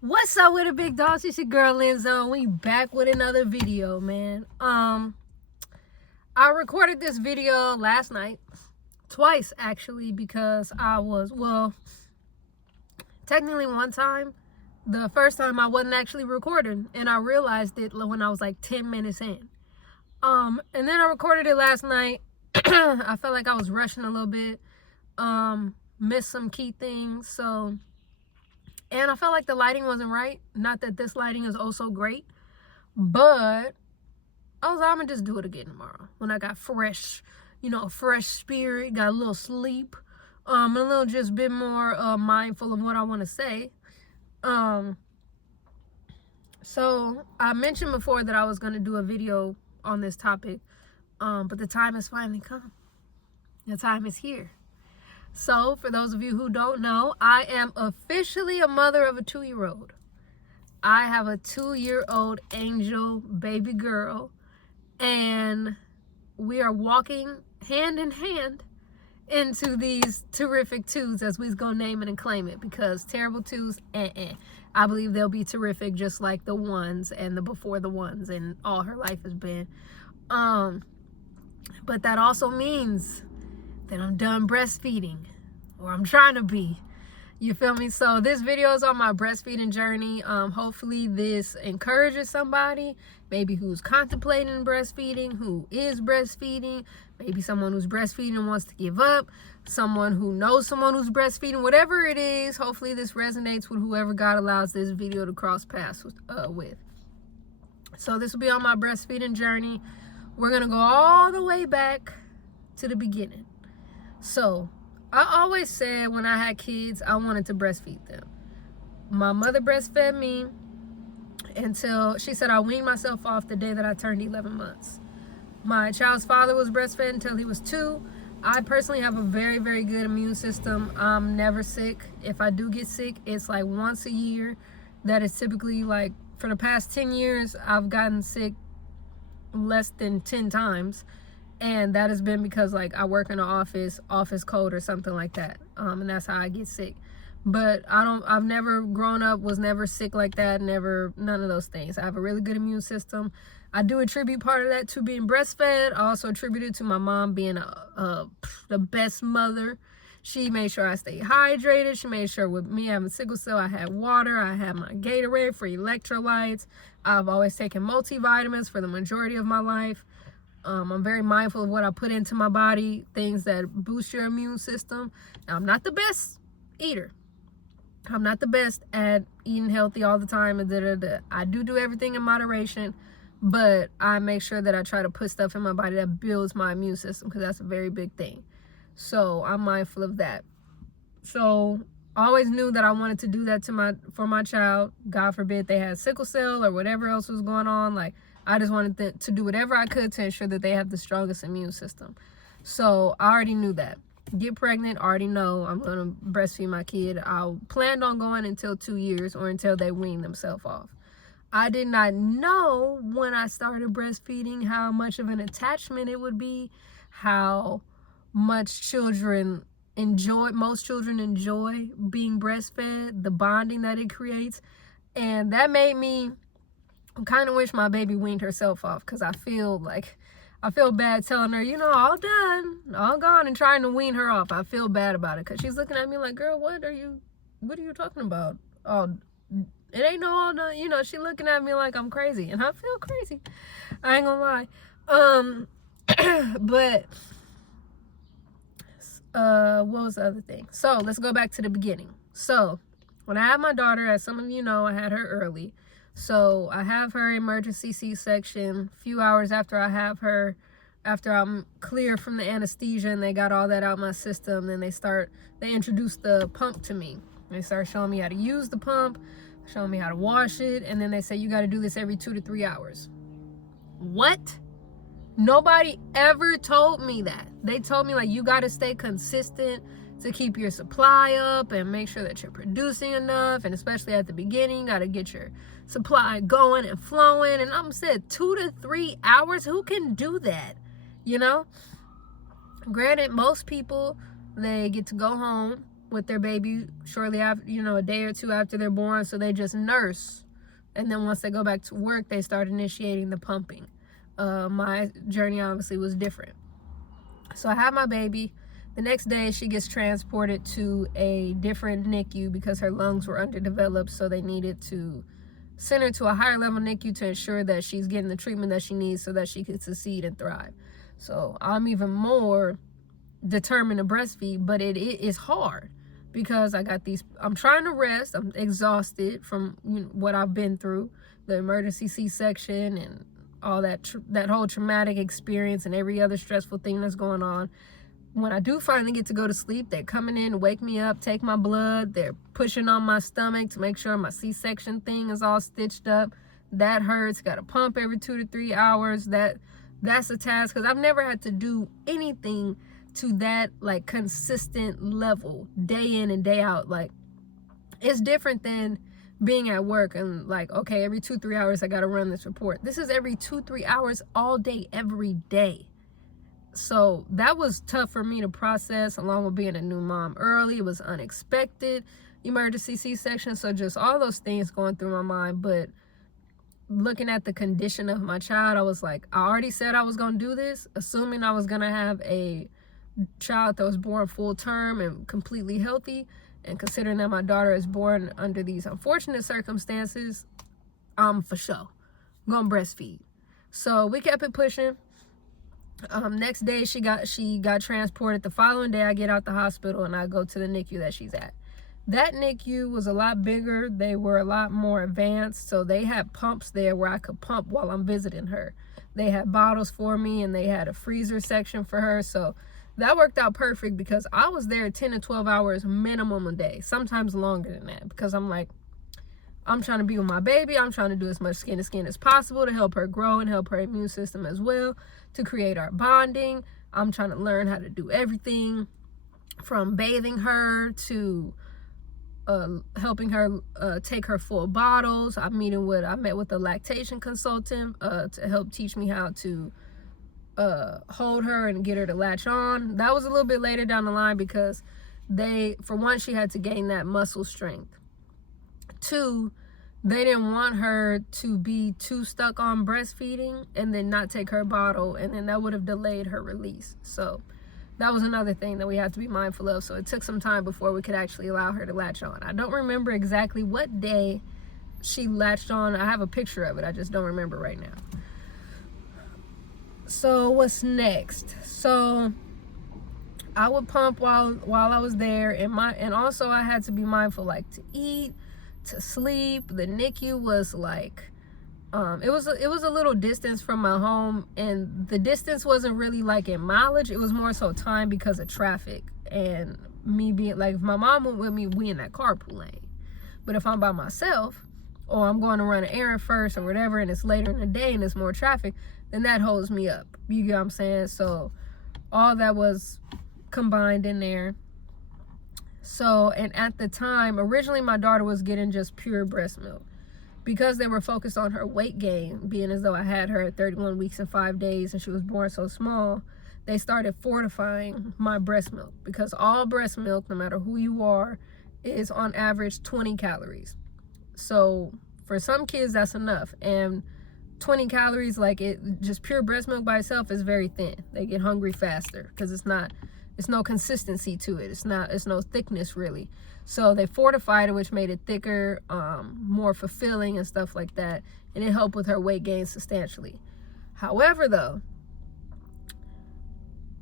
What's up with the big dogs? It's your girl Linzo. We back with another video, man. I recorded this video last night, twice actually, because I was, technically one time. The first time I wasn't actually recording, and I realized it when I was like 10 minutes in. And then I recorded it last night. I felt like I was rushing a little bit. Missed some key things, and I felt like the lighting wasn't right. Not that this lighting is oh so great, but I was like, I'm gonna just do it again tomorrow when I got fresh, fresh spirit, got a little sleep, a little just bit more mindful of what I want to say. So I mentioned before that I was gonna do a video on this topic, but the time has finally come. The time is here. So, for those of you who don't know, I am officially a mother of a 2-year-old. I have a 2-year-old angel baby girl, and we are walking hand in hand into these terrific twos, as we's gonna name it and claim it, because terrible twos, I believe they'll be terrific just like the ones and the before the ones and all her life has been. But that also means that I'm done breastfeeding, or I'm trying to be. You feel me? So this video is on my breastfeeding journey. Hopefully this encourages somebody, maybe who's contemplating breastfeeding, who is breastfeeding, maybe someone who's breastfeeding and wants to give up, someone who knows someone who's breastfeeding, whatever it is. Hopefully this resonates with whoever God allows this video to cross paths with. So this will be on my breastfeeding journey. We're gonna go all the way back to the beginning. So, I always said when I had kids, I wanted to breastfeed them. My mother breastfed me until she said I weaned myself off the day that I turned 11 months. My child's father was breastfed until he was 2. I personally have a very, very good immune system. I'm never sick. If I do get sick, it's like once a year. That is typically like, for the past 10 years, I've gotten sick less than 10 times. And that has been because like I work in an office cold or something like that. And that's how I get sick. But I've never grown up, was never sick like that, none of those things. I have a really good immune system. I do attribute part of that to being breastfed. I also attribute it to my mom being the best mother. She made sure I stayed hydrated. She made sure with me having sickle cell, I had water. I had my Gatorade for electrolytes. I've always taken multivitamins for the majority of my life. I'm very mindful of what I put into my body, things that boost your immune system. Now, I'm not the best eater. I'm not the best at eating healthy all the time. I do everything in moderation, but I make sure that I try to put stuff in my body that builds my immune system, because that's a very big thing. So I'm mindful of that. So I always knew that I wanted to do that for my child. God forbid they had sickle cell or whatever else was going on. Like, I just wanted to do whatever I could to ensure that they have the strongest immune system. So I already knew that. Get pregnant, already know I'm going to breastfeed my kid. I planned on going until 2 years, or until they wean themselves off. I did not know when I started breastfeeding how much of an attachment it would be, how much most children enjoy being breastfed, the bonding that it creates. And that made me kind of wish my baby weaned herself off, because I feel bad telling her, all done, all gone, and trying to wean her off. I feel bad about it, because she's looking at me like, girl, what are you talking about? Oh, it ain't no all done. She looking at me like I'm crazy, and I feel crazy. I ain't gonna lie. But what was the other thing? So let's go back to the beginning. So when I had my daughter, as some of you know, I had her early. So I have her emergency C-section a few hours after I have her, after I'm clear from the anesthesia and they got all that out of my system. Then they introduce the pump to me. They start showing me how to use the pump, showing me how to wash it. And then they say, you got to do this every 2 to 3 hours. What? Nobody ever told me that. They told me, like, you got to stay consistent to keep your supply up and make sure that you're producing enough. And especially at the beginning, you got to get your supply going and flowing. And I'm said 2 to 3 hours. Who can do that? Granted, most people, they get to go home with their baby shortly after, a day or two after they're born. So they just nurse. And then once they go back to work, they start initiating the pumping. My journey obviously was different. So I have my baby. The next day, she gets transported to a different NICU because her lungs were underdeveloped. So they needed to send her to a higher level NICU to ensure that she's getting the treatment that she needs so that she could succeed and thrive. So I'm even more determined to breastfeed, but it is hard because I'm trying to rest. I'm exhausted from what I've been through, the emergency C-section and all that whole traumatic experience and every other stressful thing that's going on. When I do finally get to go to sleep, they're coming in to wake me up, take my blood. They're pushing on my stomach to make sure my C-section thing is all stitched up. That hurts. Got to pump every 2 to 3 hours. That's a task because I've never had to do anything to that like consistent level day in and day out. Like, it's different than being at work and like, okay, every 2-3 hours I got to run this report. This is every 2-3 hours all day, every day. So that was tough for me to process, along with being a new mom early. It was unexpected emergency C-section. So just all those things going through my mind. But looking at the condition of my child, I was like, I already said I was going to do this, assuming I was going to have a child that was born full term and completely healthy. And considering that my daughter is born under these unfortunate circumstances, I'm for sure going to breastfeed. So we kept it pushing. Next day she got transported. The following day I get out the hospital and I go to the NICU that she's at. That NICU was a lot bigger. They were a lot more advanced. So they had pumps there where I could pump while I'm visiting her. They had bottles for me and they had a freezer section for her. So that worked out perfect because I was there 10 to 12 hours minimum a day, sometimes longer than that, because I'm like, I'm trying to be with my baby. I'm trying to do as much skin to skin as possible to help her grow and help her immune system as well, to create our bonding. I'm trying to learn how to do everything from bathing her to helping her take her full bottles. I met with a lactation consultant to help teach me how to hold her and get her to latch on. That was a little bit later down the line because for one, she had to gain that muscle strength. 2, they didn't want her to be too stuck on breastfeeding and then not take her bottle, and then that would have delayed her release. So that was another thing that we have to be mindful of. So it took some time before we could actually allow her to latch on. I don't remember exactly what day she latched on. I have a picture of it. I just don't remember right now. So what's next? So I would pump while I was there, and also I had to be mindful, like, to eat, to sleep. The NICU was like, it was a little distance from my home, and the distance wasn't really like in mileage. It was more so time because of traffic and me being like, if my mom went with me, we in that carpool lane. But if I'm by myself, or I'm going to run an errand first or whatever, and it's later in the day and it's more traffic, then that holds me up. You get what I'm saying? So all that was combined in there. So, and at the time, originally my daughter was getting just pure breast milk. Because they were focused on her weight gain, being as though I had her at 31 weeks and 5 days and she was born so small, they started fortifying my breast milk. Because all breast milk, no matter who you are, is on average 20 calories. So for some kids, that's enough. And 20 calories, like just pure breast milk by itself is very thin. They get hungry faster because it's no consistency to it. It's no thickness really. So they fortified it, which made it thicker, more fulfilling and stuff like that. And it helped with her weight gain substantially. However, though,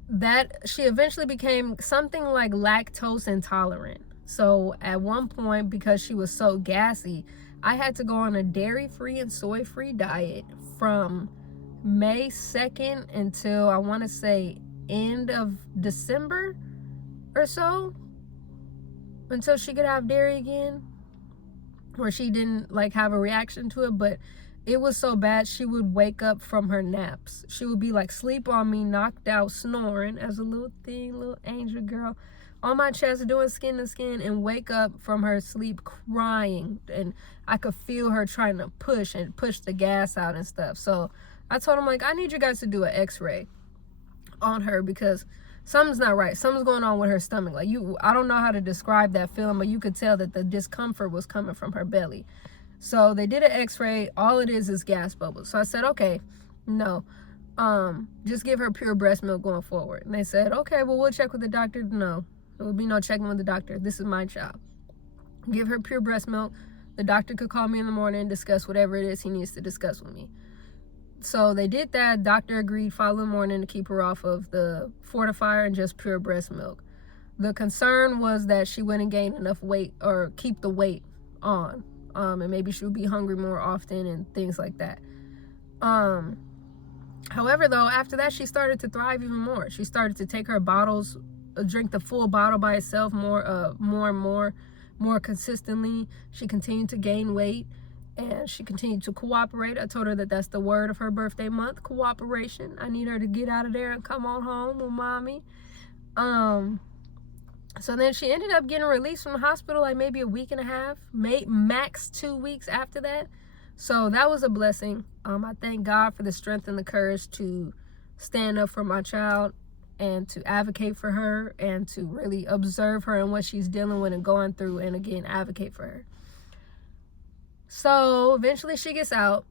that she eventually became something like lactose intolerant. So at one point, because she was so gassy, I had to go on a dairy-free and soy-free diet from May 2nd until, I want to say, end of December or so, until she could have dairy again, where she didn't like have a reaction to it. But it was so bad, she would wake up from her naps. She would be like sleep on me, knocked out, snoring as a little angel girl on my chest, doing skin to skin, and wake up from her sleep crying. And I could feel her trying to push the gas out and stuff. So I told him, like, I need you guys to do an x-ray on her, because something's not right. Something's going on with her stomach. Like, I don't know how to describe that feeling, but you could tell that the discomfort was coming from her belly. So they did an x-ray. All it is gas bubbles. So I said, okay, no, just give her pure breast milk going forward. And they said, okay, well, we'll check with the doctor. No, there will be no checking with the doctor. This is my child. Give her pure breast milk. The doctor could call me in the morning and discuss whatever it is he needs to discuss with me. So they did that. Doctor agreed following morning to keep her off of the fortifier and just pure breast milk. The concern was that she wouldn't gain enough weight or keep the weight on. And maybe she would be hungry more often and things like that. However, though, after that, she started to thrive even more. She started to take her bottles, drink the full bottle by itself more and more consistently. She continued to gain weight, and she continued to cooperate. I told her that that's the word of her birthday month, cooperation. I need her to get out of there and come on home with mommy. So then she ended up getting released from the hospital like maybe a week and a half, max 2 weeks after that. So that was a blessing. I thank God for the strength and the courage to stand up for my child and to advocate for her and to really observe her and what she's dealing with and going through, and again, advocate for her. So eventually she gets out.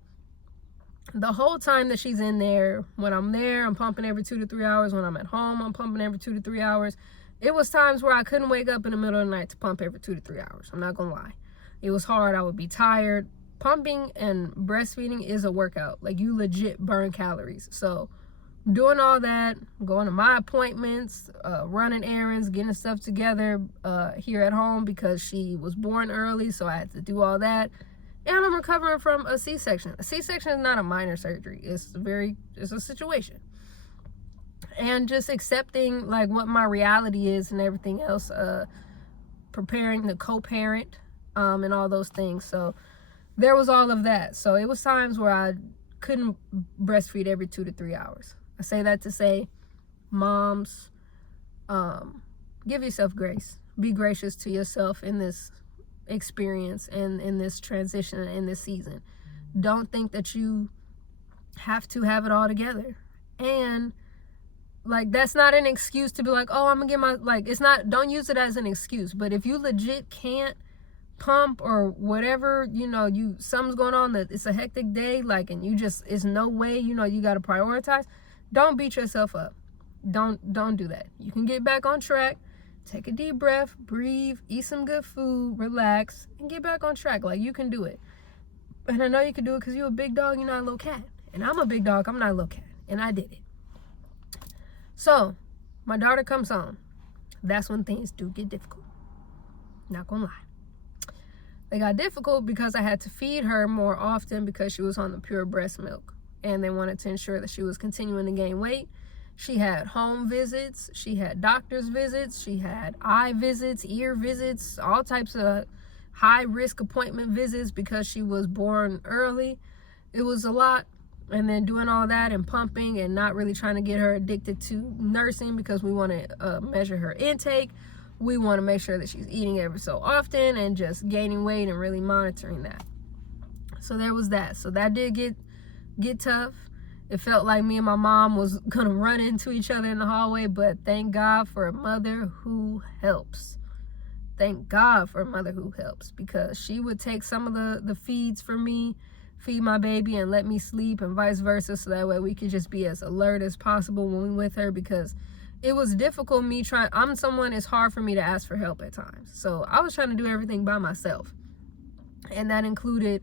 The whole time that she's in there, when I'm there, I'm pumping every 2 to 3 hours. When I'm at home, I'm pumping every 2 to 3 hours. It was times where I couldn't wake up in the middle of the night to pump every 2 to 3 hours. I'm not gonna lie. It was hard. I would be tired. Pumping and breastfeeding is a workout. Like, you legit burn calories. So doing all that, going to my appointments, running errands, getting stuff together here at home because she was born early, so I had to do all that. And I'm recovering from a C-section. A C-section is not a minor surgery. It's a situation. And just accepting like what my reality is and everything else, preparing to co-parent, and all those things. So there was all of that. So it was times where I couldn't breastfeed every 2 to 3 hours. I say that to say, moms, give yourself grace. Be gracious to yourself in this experience and in this transition, in this season. Don't think that you have to have it all together. And like, that's not an excuse to be like, oh, I'm gonna get my, like, it's not, don't use it as an excuse. But if you legit can't pump or whatever, something's going on, that it's a hectic day, like, and you just, it's no way, you got to prioritize, don't beat yourself up. Don't do that. You can get back on track. Take a deep breath, breathe, eat some good food, relax, and get back on track. Like, you can do it. And I know you can do it because you're a big dog, you're not a little cat. And I'm a big dog, I'm not a little cat. And I did it. So my daughter comes home. That's when things do get difficult. Not gonna lie. They got difficult because I had to feed her more often because she was on the pure breast milk. And they wanted to ensure that she was continuing to gain weight. She had home visits. She had doctor's visits. She had eye visits, ear visits, all types of high-risk appointment visits because she was born early. It was a lot. And then doing all that and pumping and not really trying to get her addicted to nursing because we want to measure her intake. We want to make sure that she's eating every so often and just gaining weight and really monitoring that. So there was that. So that did get tough. It felt like me and my mom was going to run into each other in the hallway, but thank God for a mother who helps. Thank God for a mother who helps, because she would take some of the feeds for me, feed my baby, and let me sleep, and vice versa, so that way we could just be as alert as possible when we were with her, because it was difficult I'm someone, it's hard for me to ask for help at times. So I was trying to do everything by myself. And that included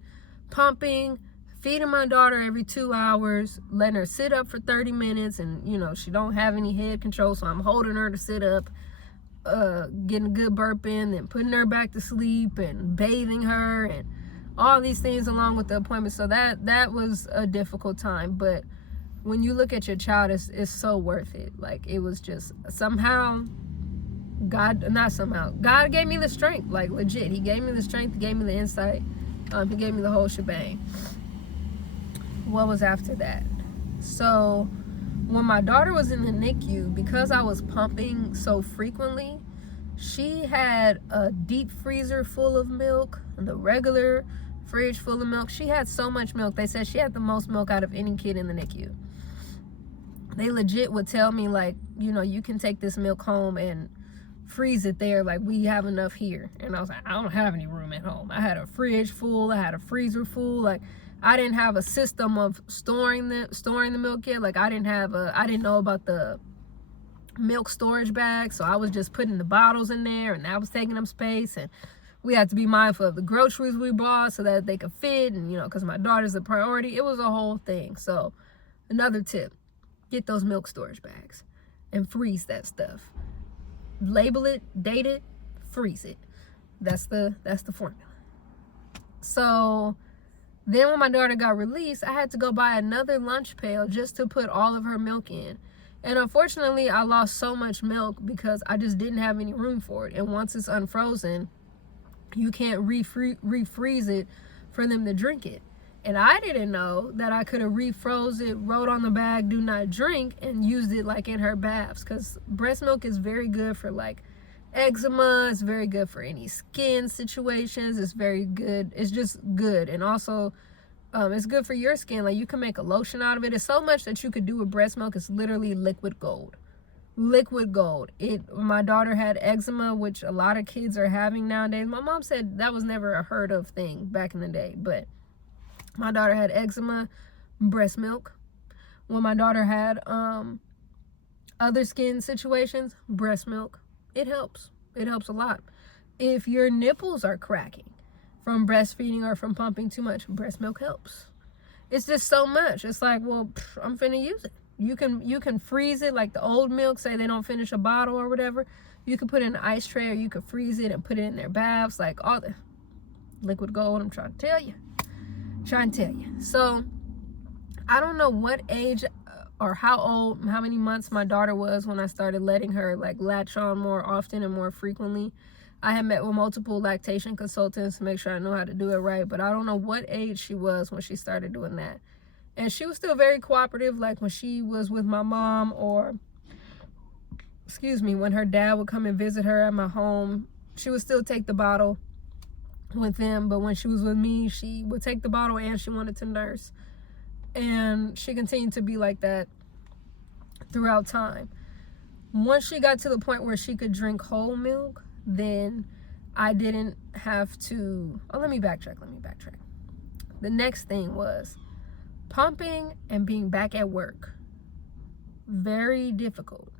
pumping, feeding my daughter every 2 hours, letting her sit up for 30 minutes, and she don't have any head control, so I'm holding her to sit up, getting a good burp in, and putting her back to sleep, and bathing her, and all these things along with the appointment. So that was a difficult time, but when you look at your child, it's so worth it. Like, it was just God gave me the strength, like, legit. He gave me the strength, he gave me the insight, he gave me the whole shebang. What was after that? So when my daughter was in the NICU, because I was pumping so frequently, she had a deep freezer full of milk and the regular fridge full of milk. She had so much milk. They said she had the most milk out of any kid in the NICU. they legit would tell me, like, you know, you can take this milk home and freeze it there, like we have enough here. And I was like, I don't have any room at home. I had a fridge full, I had a freezer full. Like, I didn't have a system of storing the milk yet. Like, I didn't know about the milk storage bag, so I was just putting the bottles in there, and that was taking up space. And we had to be mindful of the groceries we bought so that they could fit, and, you know, because my daughter's a priority. It was a whole thing. So another tip, get those milk storage bags and freeze that stuff. Label it, date it, freeze it. That's the formula. So then when my daughter got released, I had to go buy another lunch pail just to put all of her milk in. And unfortunately, I lost so much milk because I just didn't have any room for it. And once it's unfrozen, you can't refreeze it for them to drink it. And I didn't know that I could have refroze it, wrote on the bag, do not drink, and used it like in her baths. Because breast milk is very good for like eczema. It's very good for any skin situations. It's very good. It's just good. And also, it's good for your skin. Like, you can make a lotion out of it. It's so much that you could do with breast milk. It's literally liquid gold. Liquid gold. My daughter had eczema, which a lot of kids are having nowadays. My mom said that was never a heard of thing back in the day, but my daughter had eczema, breast milk. When my daughter had other skin situations, breast milk. It helps. It helps a lot. If your nipples are cracking from breastfeeding or from pumping too much, breast milk helps. It's just so much. It's like, well, I'm finna use it. You can freeze it like the old milk. Say they don't finish a bottle or whatever. You can put it in an ice tray, or you can freeze it and put it in their baths. Like, all the liquid gold. I'm trying to tell you. So I don't know what age or how many months my daughter was when I started letting her like latch on more often and more frequently. I had met with multiple lactation consultants to make sure I know how to do it right, but I don't know what age she was when she started doing that. And she was still very cooperative, like when she was with my mom, or when her dad would come and visit her at my home, she would still take the bottle with them. But when she was with me, she would take the bottle and she wanted to nurse. And she continued to be like that throughout time. Once she got to the point where she could drink whole milk, then I didn't have to... Oh, let me backtrack. The next thing was pumping and being back at work. Very difficult.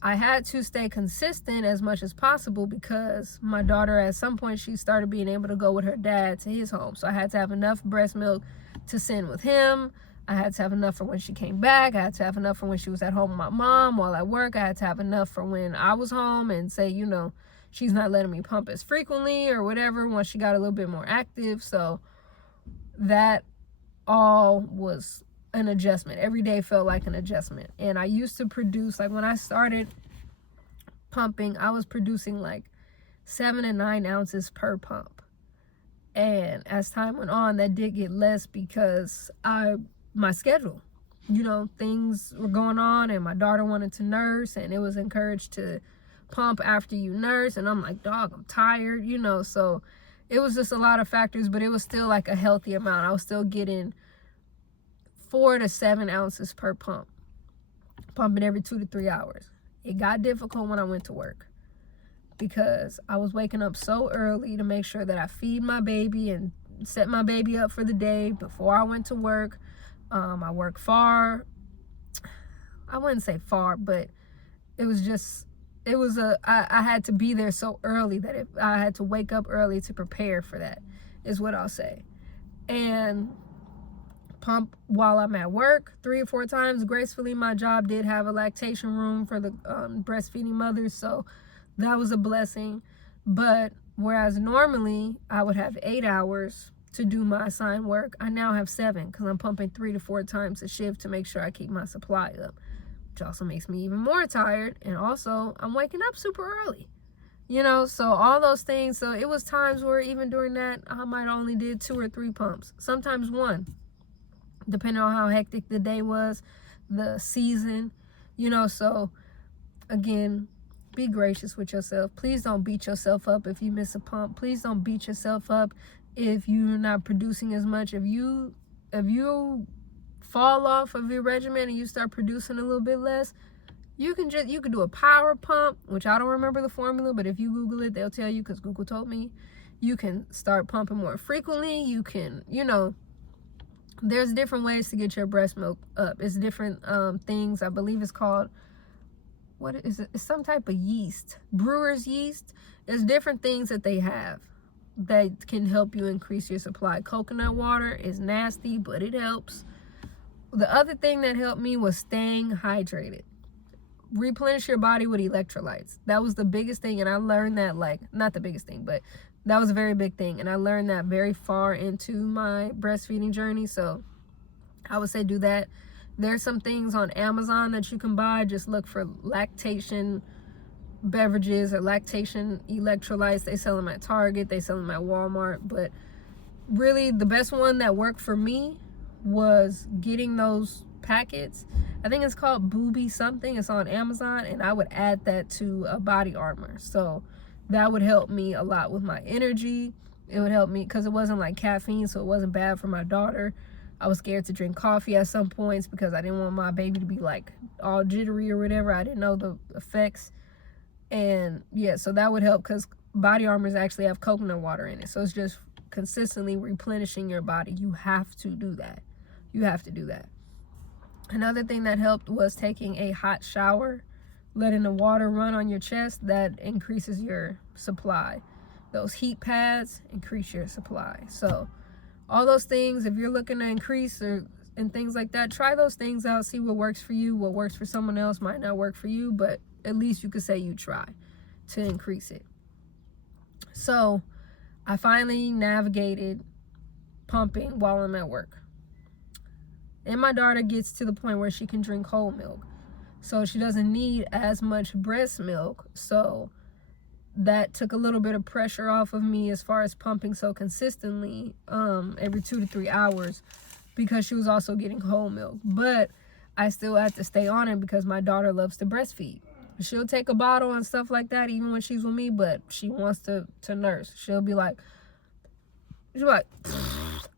I had to stay consistent as much as possible because my daughter, at some point, she started being able to go with her dad to his home. So I had to have enough breast milk to send with him. I had to have enough for when she came back. I had to have enough for when she was at home with my mom while at work. I had to have enough for when I was home, and say, you know, she's not letting me pump as frequently or whatever once she got a little bit more active. So that all was an adjustment. Every day felt like an adjustment. And I used to produce, like when I started pumping, I was producing like 7 to 9 ounces per pump. And as time went on, that did get less because my schedule, you know, things were going on, and my daughter wanted to nurse, and it was encouraged to pump after you nurse. And I'm like, dog, I'm tired, you know. So it was just a lot of factors, but it was still like a healthy amount. I was still getting 4 to 7 ounces per pump, pumping every 2 to 3 hours. It got difficult when I went to work because I was waking up so early to make sure that I feed my baby and set my baby up for the day before I went to work. I work far. I wouldn't say far, but I had to be there so early that I had to wake up early to prepare for that, is what I'll say. And pump while I'm at work 3 or 4 times gracefully. My job did have a lactation room for the breastfeeding mothers, so that was a blessing. But whereas normally I would have 8 hours to do my assigned work, I now have 7 because I'm pumping 3 to 4 times a shift to make sure I keep my supply up, which also makes me even more tired. And also I'm waking up super early, you know, so all those things. So it was times where even during that, I might only did 2 or 3 pumps, sometimes 1, depending on how hectic the day was, the season, you know. So again, be gracious with yourself. Please don't beat yourself up if you miss a pump. Please don't beat yourself up if you're not producing as much. If you fall off of your regimen and you start producing a little bit less, you can do a power pump, which I don't remember the formula, but if you Google it, they'll tell you, because Google told me. You can start pumping more frequently. You can, there's different ways to get your breast milk up. It's different things. I believe it's called, what is it? It's some type of yeast, brewer's yeast. There's different things that they have that can help you increase your supply. Coconut water is nasty, but it helps. The other thing that helped me was staying hydrated. Replenish your body with electrolytes. That was the biggest thing, and I learned that, like, not the biggest thing, but that was a very big thing, and I learned that very far into my breastfeeding journey. So I would say do that. There's some things on Amazon that you can buy. Just look for lactation beverages or lactation electrolytes. They sell them at Target, they sell them at Walmart, but really the best one that worked for me was getting those packets. I think it's called Booby something. It's on Amazon, and I would add that to a body armor. So that would help me a lot with my energy. It would help me because it wasn't like caffeine, so it wasn't bad for my daughter. I was scared to drink coffee at some points because I didn't want my baby to be like all jittery or whatever. I didn't know the effects. And yeah, so that would help because body armors actually have coconut water in it. So it's just consistently replenishing your body. You have to do that. You have to do that. Another thing that helped was taking a hot shower, letting the water run on your chest. That increases your supply. Those heat pads increase your supply. So all those things, if you're looking to increase and things like that, try those things out. See what works for you. What works for someone else might not work for you, but at least you could say you try to increase it. So I finally navigated pumping while I'm at work. And my daughter gets to the point where she can drink whole milk. So she doesn't need as much breast milk. So that took a little bit of pressure off of me as far as pumping so consistently every 2 to 3 hours, because she was also getting whole milk. But I still had to stay on it because my daughter loves to breastfeed. She'll take a bottle and stuff like that even when she's with me, but she wants to nurse. She'll be like,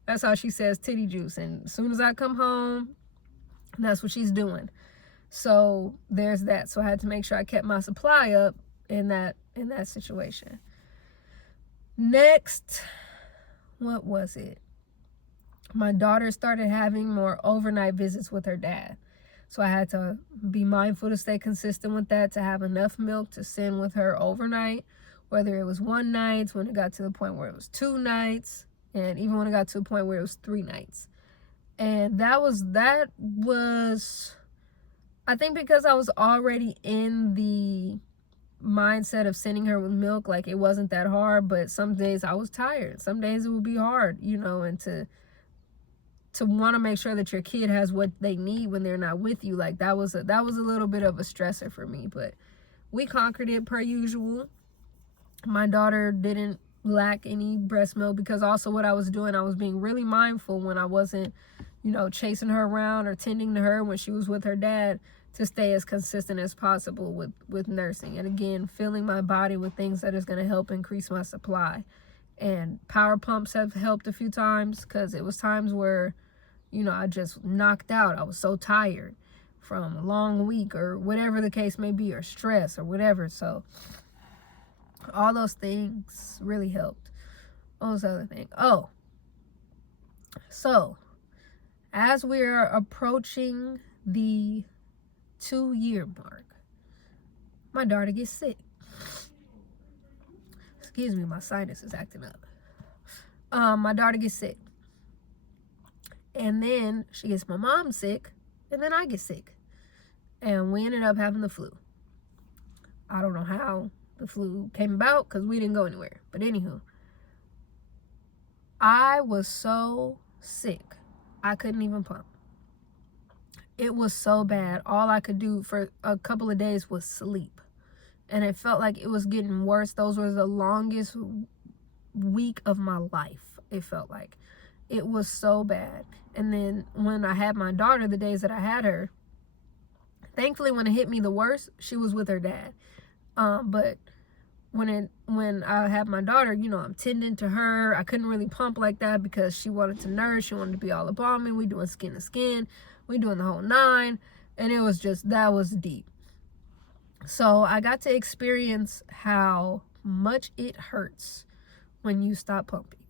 that's how she says titty juice. And as soon as I come home, that's what she's doing. So there's that. So I had to make sure I kept my supply up in that situation. Next, what was it? My daughter started having more overnight visits with her dad. So I had to be mindful to stay consistent with that, to have enough milk to send with her overnight, whether it was one night, when it got to the point where it was 2 nights, and even when it got to a point where it was 3 nights. And that was, I think because I was already in the mindset of sending her with milk, like it wasn't that hard, but some days I was tired. Some days it would be hard, and to want to make sure that your kid has what they need when they're not with you. Like that was a little bit of a stressor for me, but we conquered it per usual. My daughter didn't lack any breast milk because also what I was doing, I was being really mindful when I wasn't, chasing her around or tending to her when she was with her dad, to stay as consistent as possible with nursing. And again, filling my body with things that is going to help increase my supply. And power pumps have helped a few times because it was times where, I just knocked out. I was so tired from a long week or whatever the case may be, or stress or whatever. So all those things really helped. What was the other thing? Oh, so as we're approaching the 2-year mark, my daughter gets sick. Excuse me, my sinus is acting up. My daughter gets sick. And then she gets my mom sick, and then I get sick. And we ended up having the flu. I don't know how the flu came about because we didn't go anywhere. But anywho, I was so sick, I couldn't even pump. It was so bad. All I could do for a couple of days was sleep. And it felt like it was getting worse. Those were the longest week of my life, it felt like. It was so bad. And then when I had my daughter, the days that I had her, thankfully when it hit me the worst, she was with her dad. But when I had my daughter, you know, I'm tending to her. I couldn't really pump like that because she wanted to nurse. She wanted to be all up on me. We doing skin to skin. We doing the whole nine. And it was just, that was deep. So I got to experience how much it hurts when you stop pumping.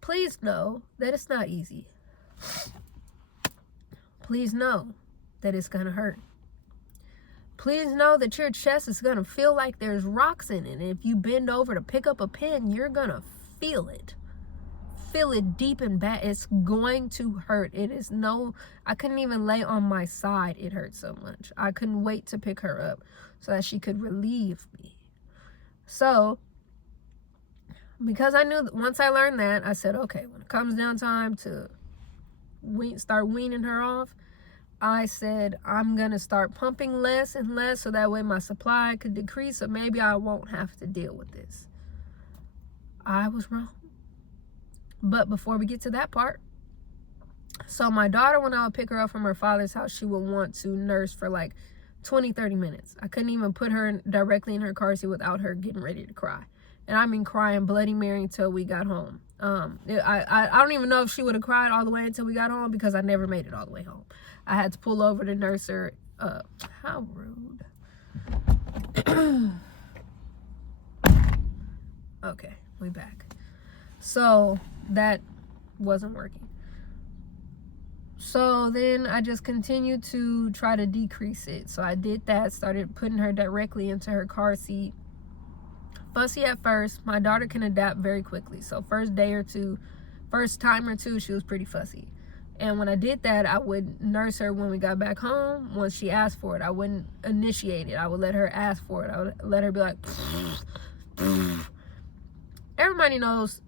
Please know that it's not easy. Please know that it's going to hurt. Please know that your chest is going to feel like there's rocks in it. And if you bend over to pick up a pen, you're going to feel it. Feel it deep and bad. It's going to hurt. It is no, I couldn't even lay on my side. It hurt so much. I couldn't wait to pick her up so that she could relieve me. So, because I knew that once I learned that, I said, okay, when it comes down time to start weaning her off, I said, I'm going to start pumping less and less so that way my supply could decrease, so maybe I won't have to deal with this. I was wrong. But before we get to that part, so my daughter, when I would pick her up from her father's house, she would want to nurse for like 20, 30 minutes. I couldn't even put her directly in her car seat without her getting ready to cry. And I mean crying Bloody Mary until we got home. I don't even know if she would have cried all the way until we got home because I never made it all the way home. I had to pull over to nurse her. How rude. Okay, we back. So that wasn't working. So then I just continued to try to decrease it. So I did that, started putting her directly into her car seat. Fussy at first. My daughter can adapt very quickly. So first time or two, she was pretty fussy. And when I did that, I would nurse her when we got back home. Once she asked for it, I wouldn't initiate it. I would let her ask for it. I would let her be like, everybody knows.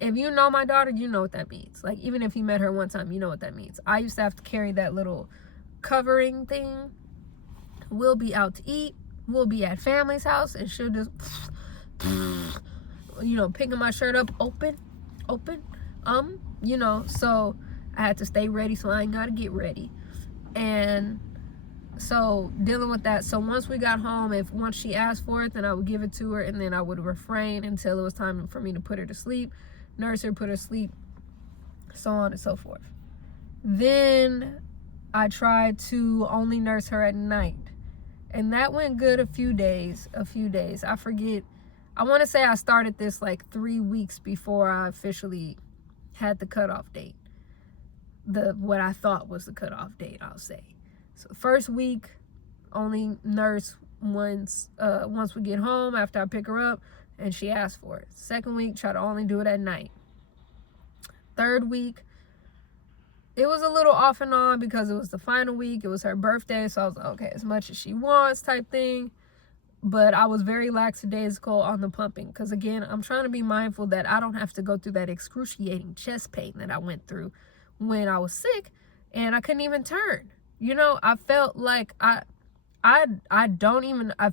If you know my daughter, you know what that means. Like, even if you met her one time, you know what that means. I used to have to carry that little covering thing. We'll be out to eat. We'll be at family's house, and she'll just, you know, picking my shirt up, open, you know. So I had to stay ready, so I ain't got to get ready. And so dealing with that. So once we got home, once she asked for it, then I would give it to her, and then I would refrain until it was time for me to put her to sleep. Nurse her, put her to sleep, so on and so forth. Then I tried to only nurse her at night, and that went good a few days. I forget. I want to say I started this like 3 weeks before I officially had the cutoff date. What I thought was the cutoff date, I'll say. So the first week, only nurse once we get home after I pick her up and she asked for it. Second week, try to only do it at night. Third week, it was a little off and on because it was the final week. It was her birthday, so I was like, okay, as much as she wants type thing. But I was very lackadaisical on the pumping because, again, I'm trying to be mindful that I don't have to go through that excruciating chest pain that I went through when I was sick and I couldn't even turn. You know, I felt like I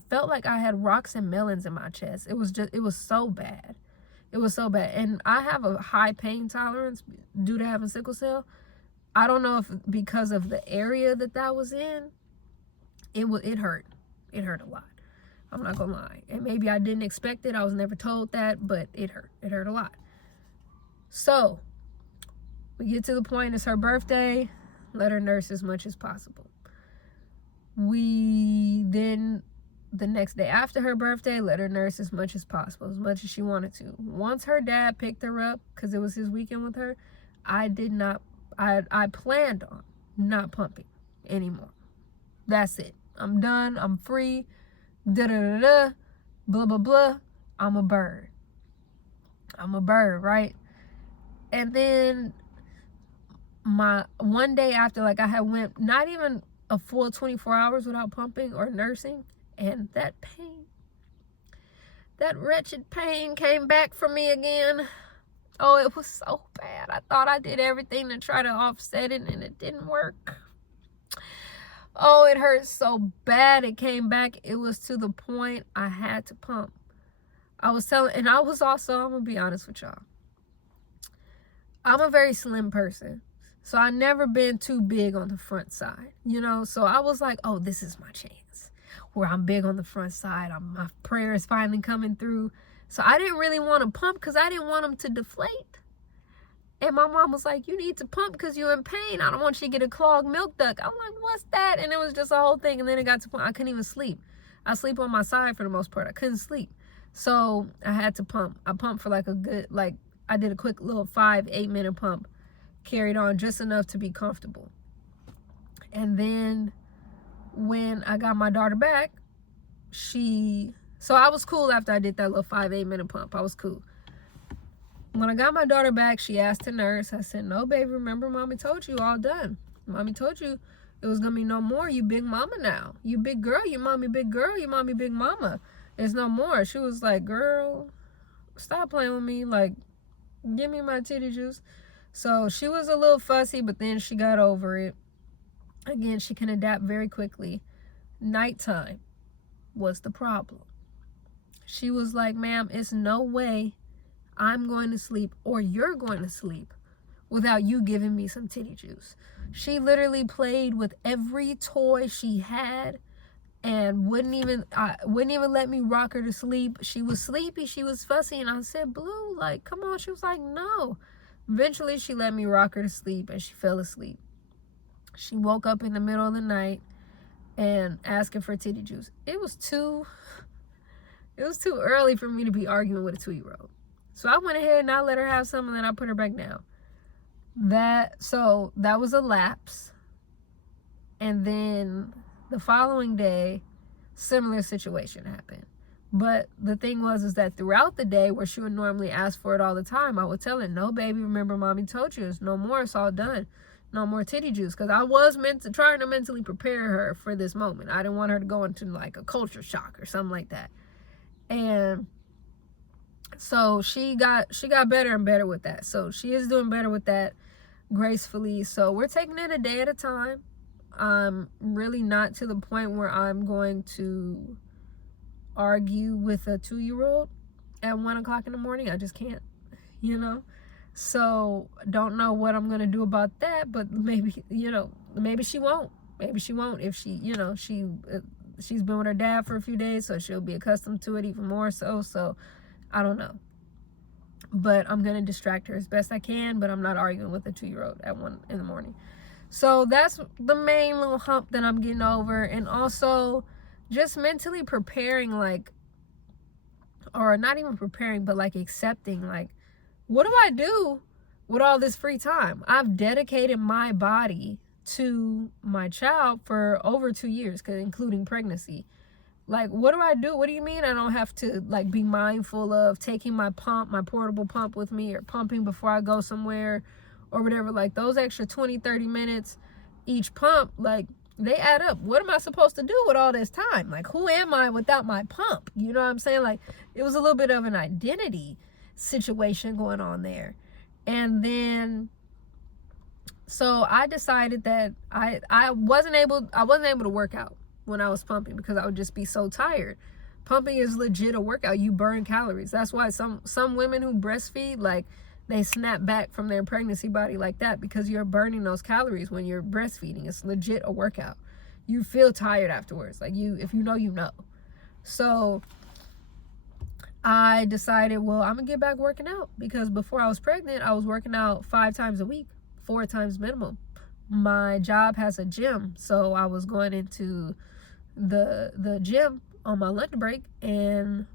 felt like I had rocks and melons in my chest. It was so bad. It was so bad. And I have a high pain tolerance due to having sickle cell. I don't know if because of the area that was in, it hurt. It hurt a lot. I'm not gonna lie. And maybe I didn't expect it. I was never told that, but it hurt. It hurt a lot. So we get to the point, it's her birthday. Let her nurse as much as possible. We then, the next day after her birthday, let her nurse as much as possible, as much as she wanted to. Once her dad picked her up, because it was his weekend with her, I planned on not pumping anymore. That's it. I'm done. I'm free. Da-da-da-da. Blah, blah, blah. I'm a bird. Right? And then one day after, like, I had went not even a full 24 hours without pumping or nursing, and that wretched pain came back for me again. Oh, it was so bad. I thought I did everything to try to offset it, and it didn't work. Oh, it hurt so bad. It came back. It was to the point I had to pump. I'm going to be honest with y'all. I'm a very slim person. So I never been too big on the front side, you know? So I was like, oh, this is my chance. where I'm big on the front side. My prayer is finally coming through. So I didn't really want to pump because I didn't want them to deflate. And my mom was like, you need to pump because you're in pain. I don't want you to get a clogged milk duct. I'm like, what's that? And it was just a whole thing. And then it got to the point I couldn't even sleep. I sleep on my side for the most part. I couldn't sleep. So I had to pump. I pumped for like a good, like, I did a quick little 5-8 minute pump. Carried on just enough to be comfortable. And then when I got my daughter back, so I was cool after I did that little 5-8 minute pump. I was cool. When I got my daughter back, she asked the nurse. I said, no, baby, remember, mommy told you all done. Mommy told you it was going to be no more. You big mama now. You big girl. You mommy big girl. You mommy big mama. There's no more. She was like, girl, stop playing with me. Like, give me my titty juice. So she was a little fussy, but then she got over it. Again, she can adapt very quickly. Nighttime was the problem. She was like, ma'am, it's no way I'm going to sleep or you're going to sleep without you giving me some titty juice. She literally played with every toy she had and wouldn't even let me rock her to sleep. She was sleepy, she was fussy, and I said, Blue, like, come on. She was like, no. Eventually, she let me rock her to sleep, and she fell asleep. She woke up in the middle of the night and asking for titty juice. It was too early for me to be arguing with a 2-year-old. So I went ahead and I let her have some, and then I put her back down. So that was a lapse. And then the following day, similar situation happened. But the thing was that throughout the day, where she would normally ask for it all the time, I would tell her, no, baby, remember, mommy told you, it's no more, it's all done. No more titty juice. Because I was trying to mentally prepare her for this moment. I didn't want her to go into like a culture shock or something like that. And so she got better and better with that. So she is doing better with that gracefully. So we're taking it a day at a time. I'm really not to the point where I'm going to argue with a 2-year-old at 1 o'clock in the morning. I just can't, So don't know what I'm going to do about that, but maybe she won't. Maybe she won't if she's been with her dad for a few days, so she'll be accustomed to it even more so. So I don't know. But I'm going to distract her as best I can, but I'm not arguing with a 2-year-old at 1 in the morning. So that's the main little hump that I'm getting over. And also just mentally preparing, or not even preparing, but accepting, what do I do with all this free time? I've dedicated my body to my child for over 2 years, including pregnancy. What do I do? What do you mean I don't have to be mindful of taking my portable pump with me, or pumping before I go somewhere or whatever? Those extra 20-30 minutes each pump, they add up. What am I supposed to do with all this time? Who am I without my pump? You know what I'm saying? It was a little bit of an identity situation going on there. And then so I decided that I wasn't able to work out when I was pumping because I would just be so tired. Pumping is legit a workout. You burn calories. That's why some women who breastfeed, they snap back from their pregnancy body like that, because you're burning those calories when you're breastfeeding. It's legit a workout. You feel tired afterwards. If you know. So I decided, well, I'm gonna get back working out, because before I was pregnant, I was working out 5 times a week, 4 times minimum. My job has a gym, so I was going into the gym on my lunch break and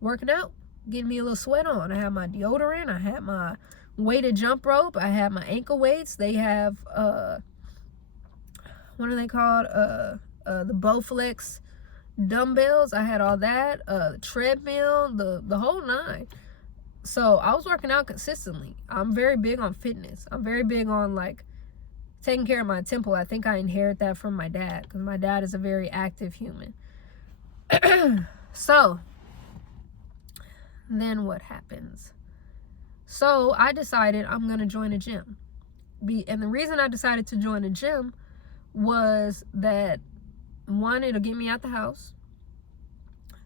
working out, getting me a little sweat on. I had my deodorant, I had my weighted jump rope, I had my ankle weights. They have what are they called? The Bowflex dumbbells. I had all that, the treadmill, the whole 9. So I was working out consistently. I'm very big on fitness. I'm very big on taking care of my temple. I think I inherit that from my dad, because my dad is a very active human. So then what happens? So I decided I'm going to join a gym. And the reason I decided to join a gym was that, 1, it'll get me out the house.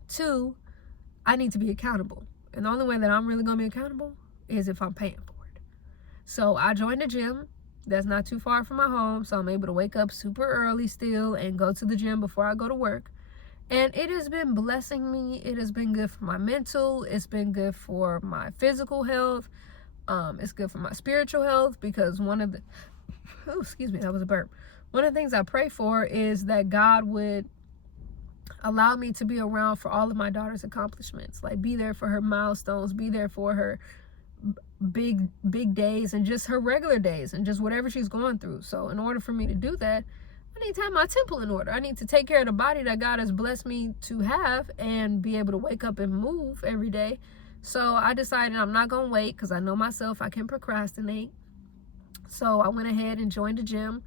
2, I need to be accountable. And the only way that I'm really going to be accountable is if I'm paying for it. So I joined a gym that's not too far from my home, so I'm able to wake up super early still and go to the gym before I go to work. And it has been blessing me. It has been good for my mental. It's been good for my physical health. It's good for my spiritual health, because one of the, oh, excuse me, that was a burp. One of the things I pray for is that God would allow me to be around for all of my daughter's accomplishments. Like, be there for her milestones, be there for her big days, and just her regular days, and just whatever she's going through. So in order for me to do that, I need to have my temple in order. I need to take care of the body that God has blessed me to have, and be able to wake up and move every day. So I decided I'm not going to wait, because I know myself, I can procrastinate. So I went ahead and joined the gym.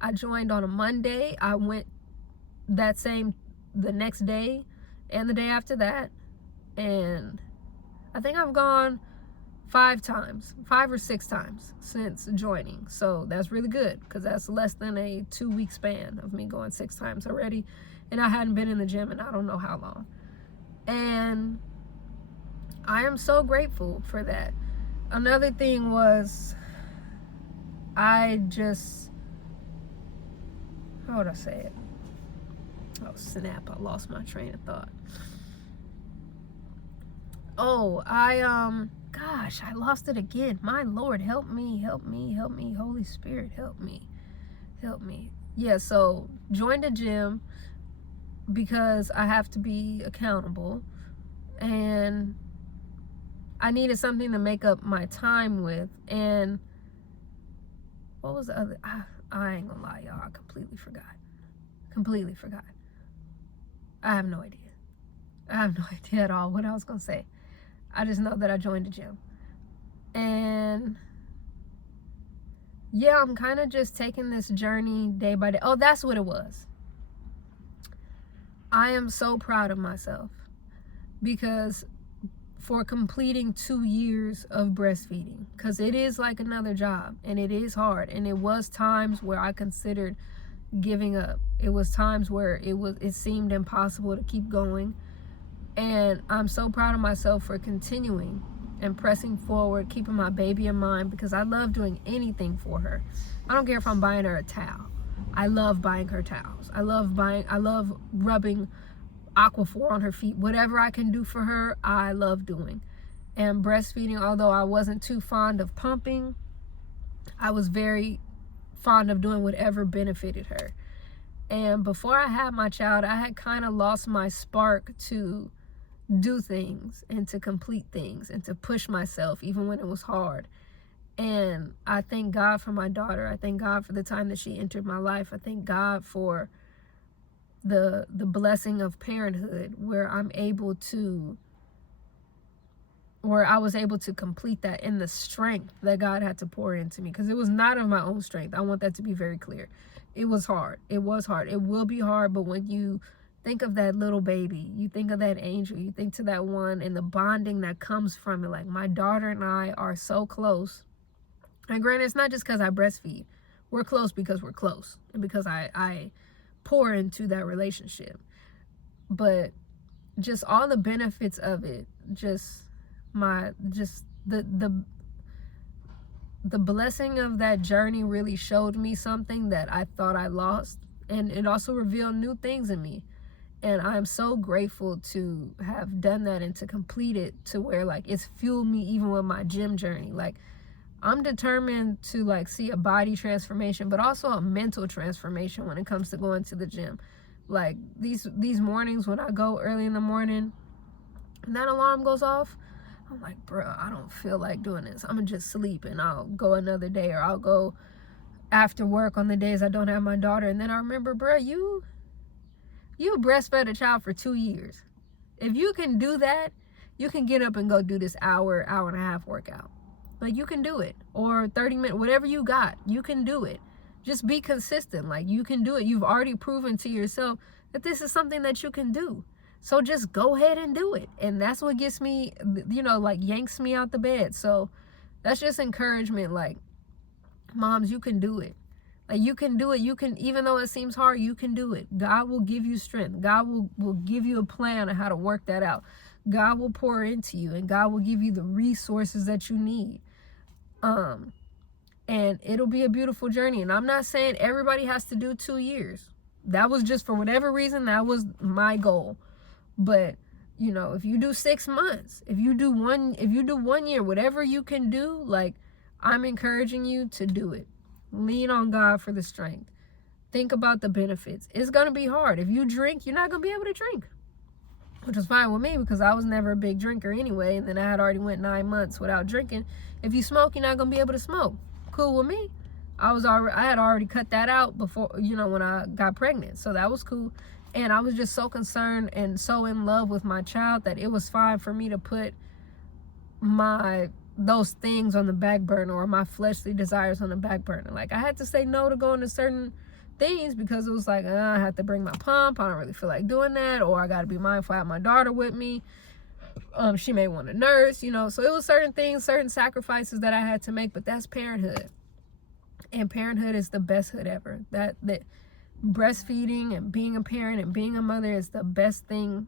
I joined on a Monday. I went the next day and the day after that. And I think I've gone 5 or 6 times since joining. So that's really good, because that's less than a 2-week span of me going 6 times already. And I hadn't been in the gym in I don't know how long. And I am so grateful for that. Another thing was, how would I say it? Oh, snap, I lost my train of thought. Oh, gosh, I lost it again. My Lord, help me, help me, help me. Holy Spirit, help me, help me. Yeah, so joined the gym because I have to be accountable, and I needed something to make up my time with. And what was the other? I ain't gonna lie, y'all, I completely forgot. I have no idea. I have no idea at all what I was gonna say. I just know that I joined the gym. And yeah, I'm kind of just taking this journey day by day. Oh, that's what it was. I am so proud of myself, because for completing 2 years of breastfeeding, because it is like another job, and it is hard. And it was times where I considered giving up. It was times where it seemed impossible to keep going. And I'm so proud of myself for continuing and pressing forward, keeping my baby in mind, because I love doing anything for her. I don't care if I'm buying her a towel. I love buying her towels. I love rubbing Aquaphor on her feet. Whatever I can do for her, I love doing. And breastfeeding, although I wasn't too fond of pumping, I was very fond of doing whatever benefited her. And before I had my child, I had kind of lost my spark to do things and to complete things and to push myself even when it was hard. And I thank God for my daughter. I thank God for the time that she entered my life. I thank God for the blessing of parenthood, where I was able to complete that, in the strength that God had to pour into me, because it was not of my own strength. I want that to be very clear. It was hard. It will be hard, but when you think of that little baby, you think of that angel, you think to that one, and the bonding that comes from it. Like, my daughter and I are so close. And granted, it's not just because I breastfeed. We're close because we're close, and because I pour into that relationship. But just all the benefits of it, the blessing of that journey really showed me something that I thought I lost, and it also revealed new things in me. And I'm so grateful to have done that and to complete it, to where, like, it's fueled me even with my gym journey. Like, I'm determined to, like, see a body transformation, but also a mental transformation when it comes to going to the gym. Like, these mornings when I go early in the morning and that alarm goes off, I'm like, bro, I don't feel like doing this. I'm gonna just sleep, and I'll go another day, or I'll go after work on the days I don't have my daughter. And then I remember, bro, you breastfed a child for 2 years. If you can do that, you can get up and go do this hour and a half workout. Like, you can do it. Or 30 minutes, whatever you got, you can do it. Just be consistent. Like, you can do it. You've already proven to yourself that this is something that you can do. So just go ahead and do it. And that's what gets me, like, yanks me out the bed. So that's just encouragement. Like, moms, you can do it. Like, you can do it. You can, even though it seems hard, you can do it. God will give you strength. God will give you a plan on how to work that out. God will pour into you, and God will give you the resources that you need. And it'll be a beautiful journey. And I'm not saying everybody has to do 2 years. that was just for whatever reason, that was my goal. But you know, if you do 6 months, if you do 1 year, whatever you can do, like, I'm encouraging you to do it. Lean on God for the strength. Think about the benefits. It's going to be hard. If you drink, you're not going to be able to drink, which was fine with me because I was never a big drinker anyway. And then I had already went 9 months without drinking. If you smoke, you're not going to be able to smoke. Cool with me. I had already cut that out before, you know, when I got pregnant. So that was cool. And I was just so concerned and so in love with my child that it was fine for me to put those things on the back burner, or my fleshly desires on the back burner. Like, I had to say no to going to certain things because it was like, I have to bring my pump. I don't really feel like doing that. Or I got to be mindful I have my daughter with me. She may want a nurse, you know. So it was certain things, certain sacrifices that I had to make. But that's parenthood. And parenthood is the best hood ever. That breastfeeding and being a parent and being a mother is the best thing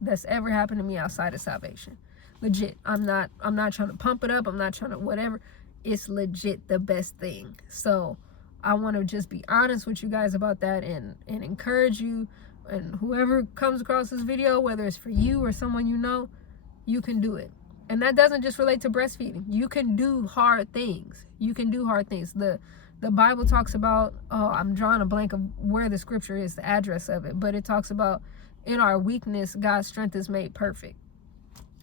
that's ever happened to me outside of salvation. Legit. I'm not trying to pump it up. I'm not trying to whatever. It's legit the best thing. So I want to just be honest with you guys about that and encourage you. And whoever comes across this video, whether it's for you or someone you know, you can do it. And that doesn't just relate to breastfeeding. You can do hard things. You can do hard things. The Bible talks about, I'm drawing a blank of where the scripture is, the address of it, but it talks about in our weakness, God's strength is made perfect.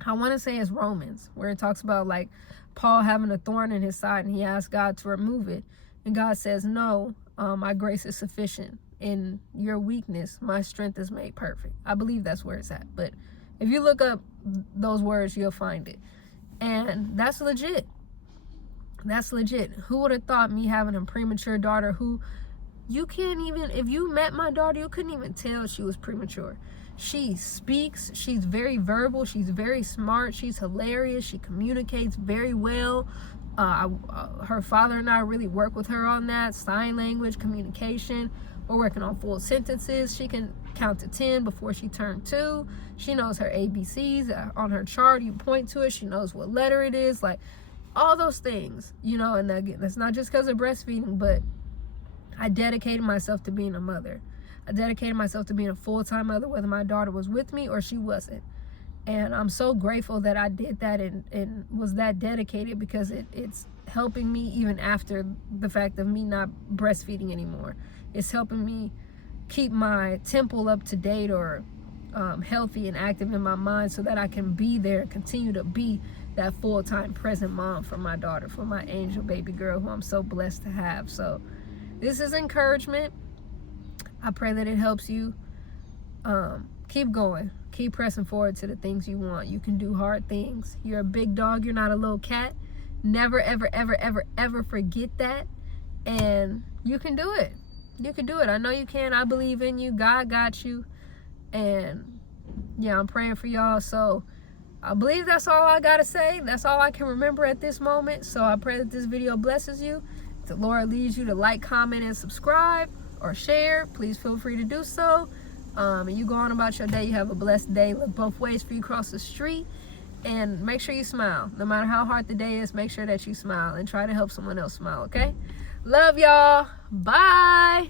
I want to say it's Romans, where it talks about like Paul having a thorn in his side and he asked God to remove it. And God says, no, my grace is sufficient. In your weakness, my strength is made perfect. I believe that's where it's at. But if you look up those words, you'll find it. And that's legit. That's legit. Who would have thought me having a premature daughter who you can't even, if you met my daughter, you couldn't even tell she was premature. She speaks. She's very verbal. She's very smart. She's hilarious. She communicates very well. Her father and I really work with her on that. Sign language, communication. We're working on full sentences. She can count to 10 before she turned 2. She knows her ABCs. On her chart, you point to it. She knows what letter it is. Like, all those things, you know. And again, that's not just because of breastfeeding, but I dedicated myself to being a mother. I dedicated myself to being a full-time mother, whether my daughter was with me or she wasn't. And I'm so grateful that I did that and was that dedicated, because it's helping me even after the fact of me not breastfeeding anymore. It's helping me keep my temple up to date, or healthy and active in my mind, so that I can be there and continue to be that full-time present mom for my daughter, for my angel baby girl who I'm so blessed to have. So this is encouragement. I pray that it helps you. Keep going. Keep pressing forward to the things you want. You can do hard things. You're a big dog. You're not a little cat. Never, ever, ever, ever, ever forget that. And you can do it. You can do it. I know you can. I believe in you. God got you. And yeah, I'm praying for y'all. So I believe that's all I got to say. That's all I can remember at this moment. So I pray that this video blesses you. If the Lord leads you to like, comment, and subscribe, or share, please feel free to do so. And you go on about your day. You have a blessed day. Look both ways for you cross the street. And make sure you smile. No matter how hard the day is, make sure that you smile and try to help someone else smile, okay? Love y'all. Bye.